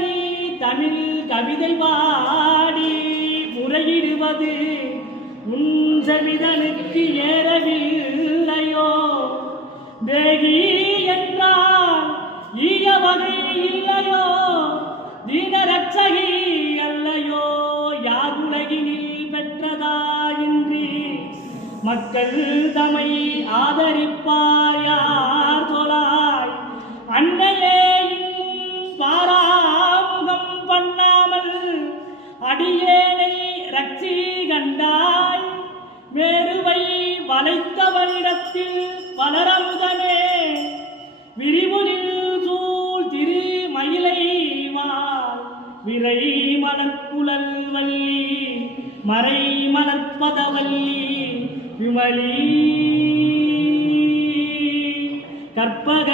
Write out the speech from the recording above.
நீ தமிழ் கவிதை பாடி முறையிடுவது உன் செவிதனுக்கு ஏறவில்லையோ? தேகி என்றால் ஈய வகை இல்லையோ? தீனரட்சகி அல்லையோ? யாதுலகினில் பெற்றதாயின்றி மக்கள் தமை ஆதரிப்பார் யார் சொலாய்? அன்னையே பாராமுகம் பண்ணாமல் அடியேனை ரட்சி கண்டாய். மேருவை வளைத்தவனிடத்தில் வளரமுதமே விரிவுலில் சூழ் திரு மயிலை மால் விரை மலர்குழல் வள்ளி மறை மலர்ப்பதவல்லி விமலி கற்பக